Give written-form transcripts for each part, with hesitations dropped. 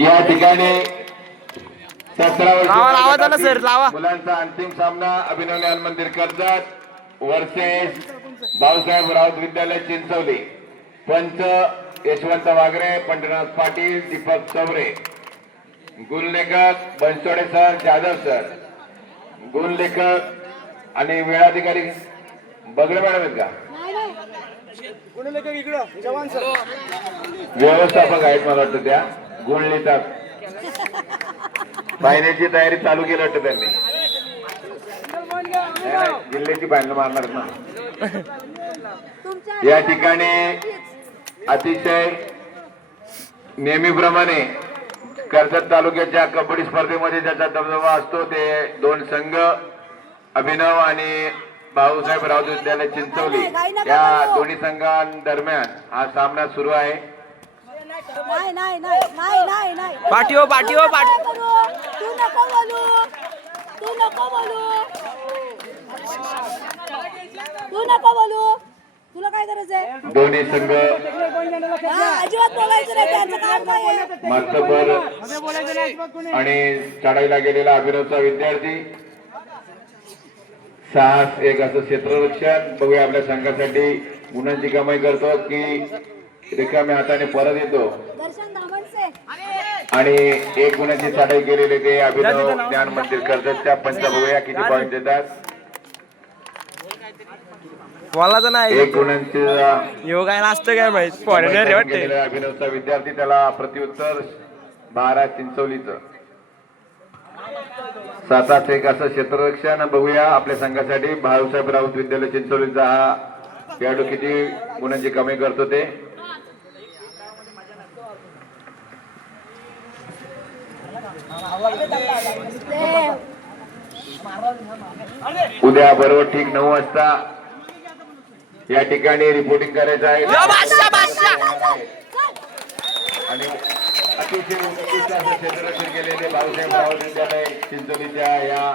या ठिकाणी 17 आवाज आला सर, लावा. मुलांचा अंतिम सामना अभिनव ज्ञान मंदिर कर्जत वर्सेस भाऊसाहेब राऊत विद्यालय चिंचवली. पंच यशवंत वागरे, पंढरनाथ पाटील, दीपक चौरे. गुणलेखक बनसोडे सर, जाधव सर. गुणलेखक आणि वेळाधिकारी बगडे मॅडम आहेत का? व्यवस्थापक आहेत मला वाटतं त्या. गुण लिहितात. फायनलची तयारी चालू केली वाटतं त्यांनी. जिल्ह्याची फायनल मारणार ना. या ठिकाणी अतिशय नेहमीप्रमाणे कर्जत तालुक्याच्या कबड्डी स्पर्धेमध्ये ज्याचा दबदबा असतो ते दोन संघ अभिनव आणि भाऊसाहेब राऊत विद्यालय चिंचवली या दोन्ही संघांदरम्यान हा सामना सुरू आहे. पाठीव पाठीव पाठ. तू नको बोलू, तू नको बोलू, तू नको बोलू. तुला काय गरज आहे? दोन्ही संघ अजिबात बोलायचं नाही. त्यांचं काम काय आहे? मास्तबर आणि चढाईला गेलेला अभिनवचा विद्यार्थी. साहस एक असं क्षेत्ररक्षण. बघूया आपल्या संघासाठी गुणांची कमाई करतो की रिकाम्या हाताने परत येतो. दर्शन धामणसे आणि एक गुणाची चढाई केलेले ते अभिनव ज्ञान मंदिर कर्जतच्या पंच. बघूया किती पॉईंट देतात. बोलायचं नाही. एक गुणांचे योगायला असतं काय माहित. फॉरेनर वाटते. अभिनवचा विद्यार्थी त्याला प्रत्युत्तर 12 चिंचवलीचं. 7 एक असं क्षेत्ररक्षण. बघूया आपल्या संघासाठी भाऊसाहेब राऊत विद्यालय चिंचवलीचा हा खेळाडू किती गुणांची कमी करतो ते. उद्या बरोबर ठीक 9 वाजता या ठिकाणी रिपोर्टिंग करायचं आहे. आणि अतिशय उत्कृष्ट असं क्षेत्ररक्षण केलेले भाऊसाहेब राऊत विद्यालय चिंचोलीच्या या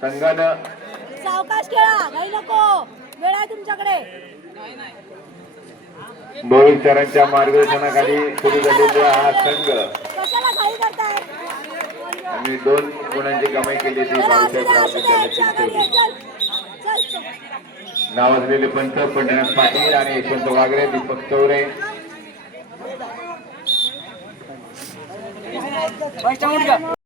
संघानं. सावकाश खेळा, नाही नको. वेळ आहे तुमच्याकडे. बोळी सरांच्या मार्गदर्शनाखाली सुरू झालेला हा संघ कशाला घाई करताय? आणि 2 गुणांची कमाई केली ती भाऊसाहेब राऊत विद्यालय चिंचोली. नावाजलेले पंच पंढरनाथ पाटील आणि यशवंत वागरे, दीपक चौरे.